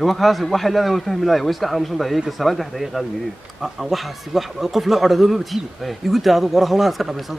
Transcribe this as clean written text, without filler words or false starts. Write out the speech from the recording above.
وخلاص واحد لا يفهم لا ويسكع عم صندوق هيك السلام تحت هي قال يريد waxaasi wax qof la codado ma batidi igu daado qoro hawlaha iska dhamayso